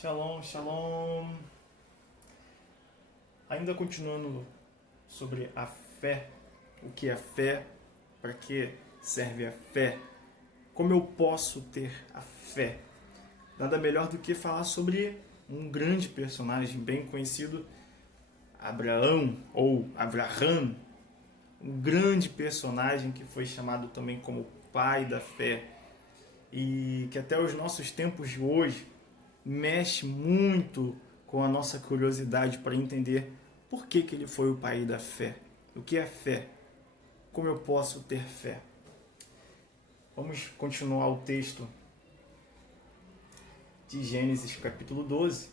Shalom, shalom. Ainda continuando sobre a fé, o que é fé, para que serve a fé, como eu posso ter a fé. Nada melhor do que falar sobre um grande personagem bem conhecido, Abraão ou Abraham, um grande personagem que foi chamado também como pai da fé e que até os nossos tempos de hoje mexe muito com a nossa curiosidade para entender por que ele foi o pai da fé. O que é fé? Como eu posso ter fé? Vamos continuar o texto de Gênesis capítulo 12,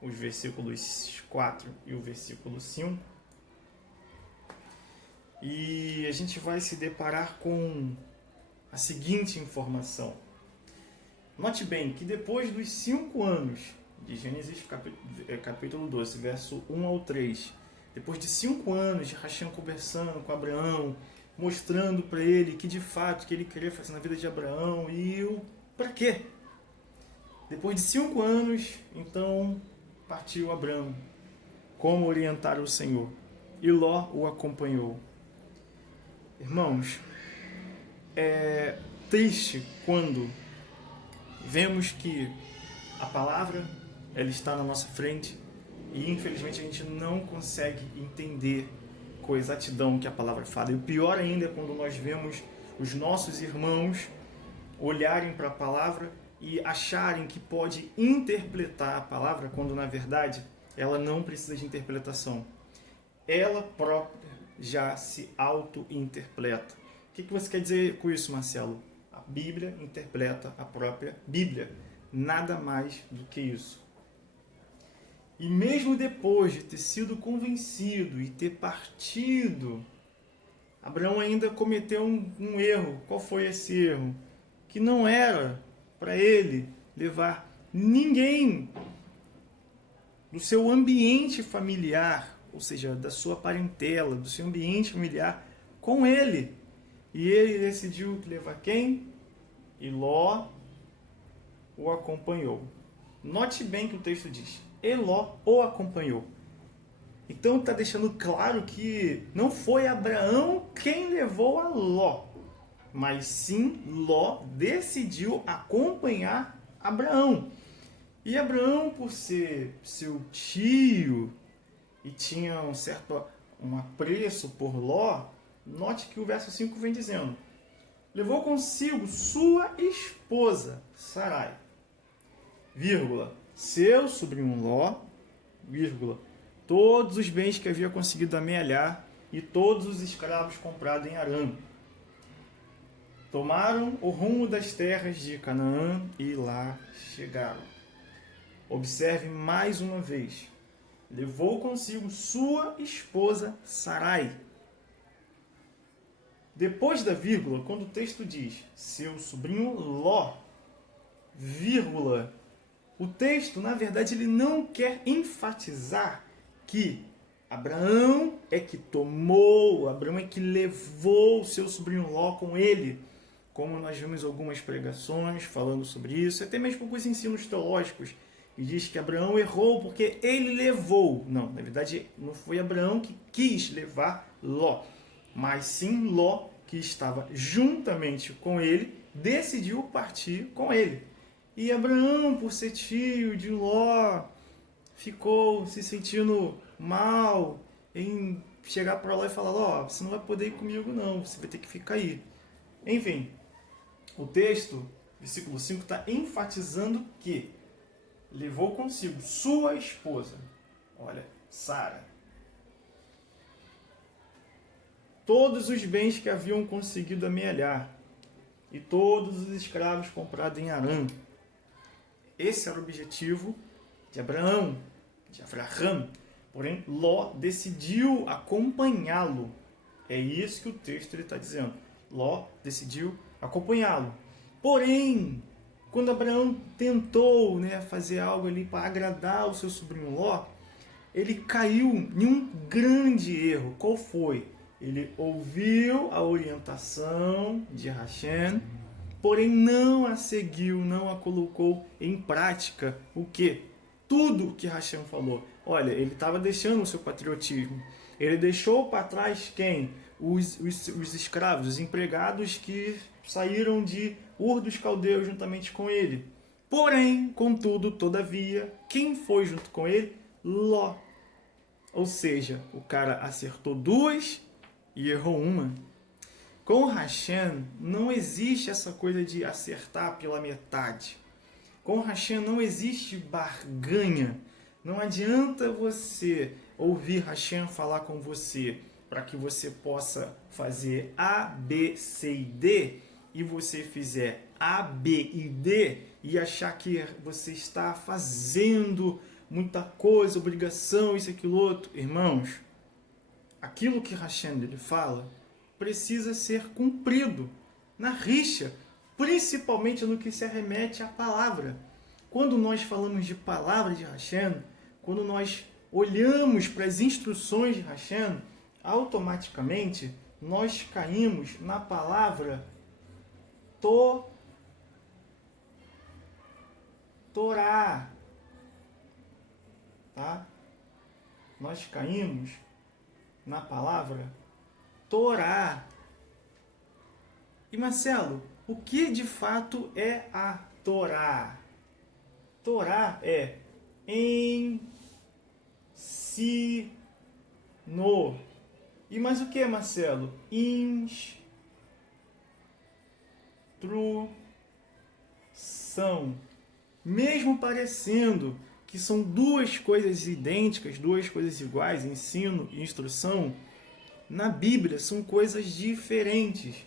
os versículos 4 e o versículo 5. E a gente vai se deparar com a seguinte informação. Note bem que depois dos 5 anos de Gênesis capítulo 12, verso 1 ao 3, depois de 5 anos de Hashem conversando com Abraão, mostrando para ele que de fato que ele queria fazer na vida de Abraão e o para quê? Depois de 5 anos, então partiu Abraão, como orientar o Senhor, e Ló o acompanhou. Irmãos, é triste quando vemos que a palavra ela está na nossa frente e infelizmente a gente não consegue entender com exatidão o que a palavra fala. E o pior ainda é quando nós vemos os nossos irmãos olharem para a palavra e acharem que pode interpretar a palavra quando na verdade ela não precisa de interpretação. Ela própria já se auto-interpreta. O que você quer dizer com isso, Marcelo? A Bíblia interpreta a própria Bíblia. Nada mais do que isso. E mesmo depois de ter sido convencido e ter partido, Abraão ainda cometeu um erro. Qual foi esse erro? Que não era para ele levar ninguém do seu ambiente familiar, ou seja, da sua parentela, do seu ambiente familiar, com ele. E ele decidiu levar quem? E Ló o acompanhou. Note bem que o texto diz, e Ló o acompanhou. Então está deixando claro que não foi Abraão quem levou a Ló, mas sim Ló decidiu acompanhar Abraão. E Abraão, por ser seu tio e tinha um apreço por Ló, note que o verso 5 vem dizendo, levou consigo sua esposa, Sarai, vírgula, seu sobrinho Ló, vírgula, todos os bens que havia conseguido amealhar e todos os escravos comprados em Harã. Tomaram o rumo das terras de Canaã e lá chegaram. Observe mais uma vez. Levou consigo sua esposa Sarai. Depois da vírgula, quando o texto diz seu sobrinho Ló, vírgula, o texto, na verdade, ele não quer enfatizar que Abraão é que tomou, Abraão é que levou o seu sobrinho Ló com ele, como nós vimos algumas pregações falando sobre isso, até mesmo alguns ensinos teológicos, e diz que Abraão errou porque ele levou. Não, na verdade, não foi Abraão que quis levar Ló, mas sim Ló, que estava juntamente com ele, decidiu partir com ele. E Abraão, por ser tio de Ló, ficou se sentindo mal em chegar para Ló e falar, Ló, você não vai poder ir comigo não, você vai ter que ficar aí. Enfim, o texto, versículo 5, está enfatizando que levou consigo sua esposa, olha, Sara, todos os bens que haviam conseguido amealhar e todos os escravos comprados em Harã. Esse era o objetivo de Abraão, de Abraham. Porém, Ló decidiu acompanhá-lo. É isso que o texto está dizendo. Ló decidiu acompanhá-lo. Porém, quando Abraão tentou fazer algo ali para agradar o seu sobrinho Ló, ele caiu em um grande erro. Qual foi? Ele ouviu a orientação de Hashem porém não a seguiu, não a colocou em prática. O quê? Tudo que Hashem falou. Olha, ele estava deixando o seu patriotismo. Ele deixou para trás quem? Os escravos, os empregados que saíram de Ur dos Caldeus juntamente com ele. Porém, contudo, todavia, quem foi junto com ele? Ló. Ou seja, o cara acertou duas e errou uma. Com Hashem não existe essa coisa de acertar pela metade. Com Hashem não existe barganha. Não adianta você ouvir Hashem falar com você para que você possa fazer A, B, C e D, e você fizer A, B e D e achar que você está fazendo muita coisa, obrigação, isso, aquilo, outro. Irmãos, aquilo que Hashem ele fala precisa ser cumprido na rixa, principalmente no que se arremete à palavra. Quando nós falamos de palavra de Hashem, quando nós olhamos para as instruções de Hashem, automaticamente nós caímos na palavra Torá. Tá? Nós caímos na palavra Torá. E Marcelo, o que de fato é a Torá? Torá é ensino. E mais o que, Marcelo? Instrução. Mesmo parecendo que são duas coisas idênticas, duas coisas iguais, ensino e instrução, na Bíblia são coisas diferentes.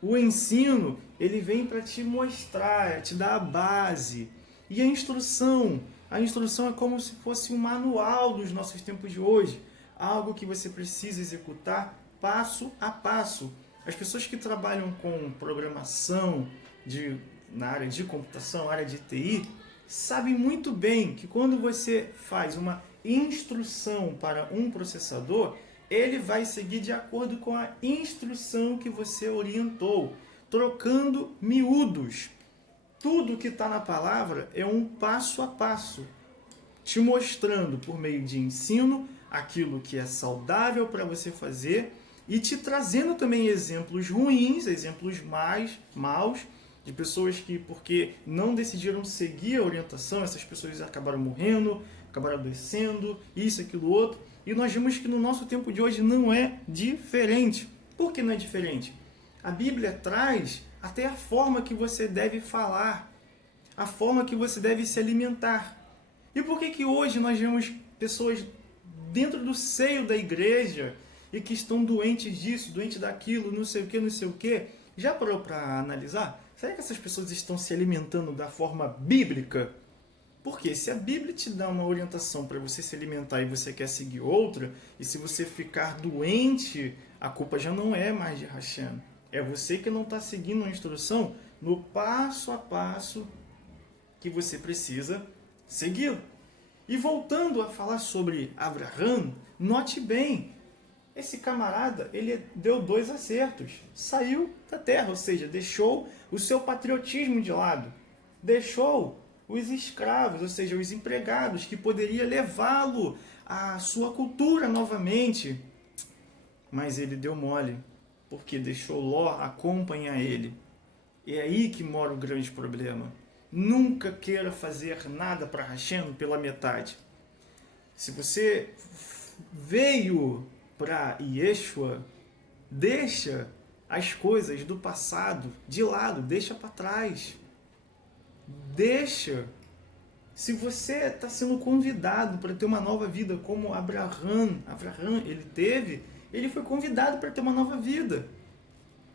O ensino, ele vem para te mostrar, te dar a base. E a instrução é como se fosse um manual dos nossos tempos de hoje. Algo que você precisa executar passo a passo. As pessoas que trabalham com programação na área de computação, área de TI, sabem muito bem que quando você faz uma instrução para um processador, ele vai seguir de acordo com a instrução que você orientou, trocando miúdos. Tudo que está na palavra é um passo a passo, te mostrando por meio de ensino aquilo que é saudável para você fazer e te trazendo também exemplos ruins, exemplos maus, de pessoas que, porque não decidiram seguir a orientação, essas pessoas acabaram morrendo, acabaram adoecendo, isso, aquilo, outro. E nós vimos que no nosso tempo de hoje não é diferente. Por que não é diferente? A Bíblia traz até a forma que você deve falar, a forma que você deve se alimentar. E por que hoje nós vemos pessoas dentro do seio da igreja e que estão doentes disso, doentes daquilo, não sei o que, não sei o que? Já parou para analisar? Será que essas pessoas estão se alimentando da forma bíblica? Porque se a Bíblia te dá uma orientação para você se alimentar e você quer seguir outra, e se você ficar doente, a culpa já não é mais de Hashem. É você que não está seguindo a instrução no passo a passo que você precisa seguir. E voltando a falar sobre Abraham, note bem, esse camarada, ele deu 2 acertos, saiu da terra, ou seja, deixou o seu patriotismo de lado, deixou os escravos, ou seja, os empregados, que poderia levá-lo à sua cultura novamente, mas ele deu mole, porque deixou Ló acompanhar ele. E é aí que mora o grande problema. Nunca queira fazer nada para Hashem pela metade. Se você veio para Yeshua, deixa as coisas do passado de lado, deixa para trás. Deixa. Se você está sendo convidado para ter uma nova vida, como Abraham ele teve, ele foi convidado para ter uma nova vida.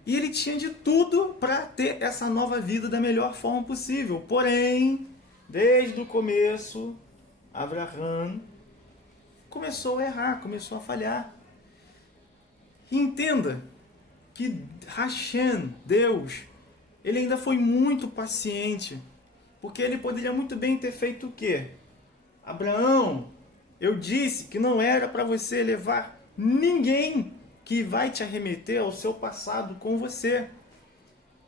E ele tinha de tudo para ter essa nova vida da melhor forma possível. Porém, desde o começo, Abraham começou a errar, começou a falhar. E entenda que Hashem, Deus, ele ainda foi muito paciente. Porque ele poderia muito bem ter feito o quê? Abraão, eu disse que não era para você levar ninguém que vai te arremeter ao seu passado com você.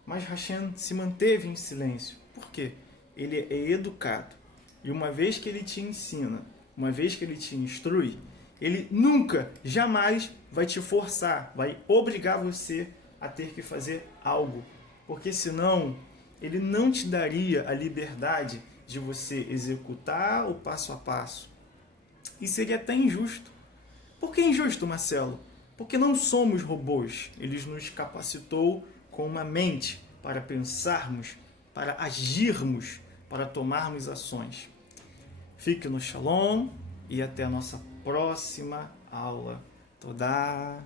Mas Hashem se manteve em silêncio. Por quê? Ele é educado. E uma vez que ele te ensina, uma vez que ele te instrui, ele nunca, jamais vai te forçar, vai obrigar você a ter que fazer algo. Porque senão, ele não te daria a liberdade de você executar o passo a passo. E seria até injusto. Por que injusto, Marcelo? Porque não somos robôs. Ele nos capacitou com uma mente para pensarmos, para agirmos, para tomarmos ações. Fique no Shalom e até a nossa próxima aula. Todá.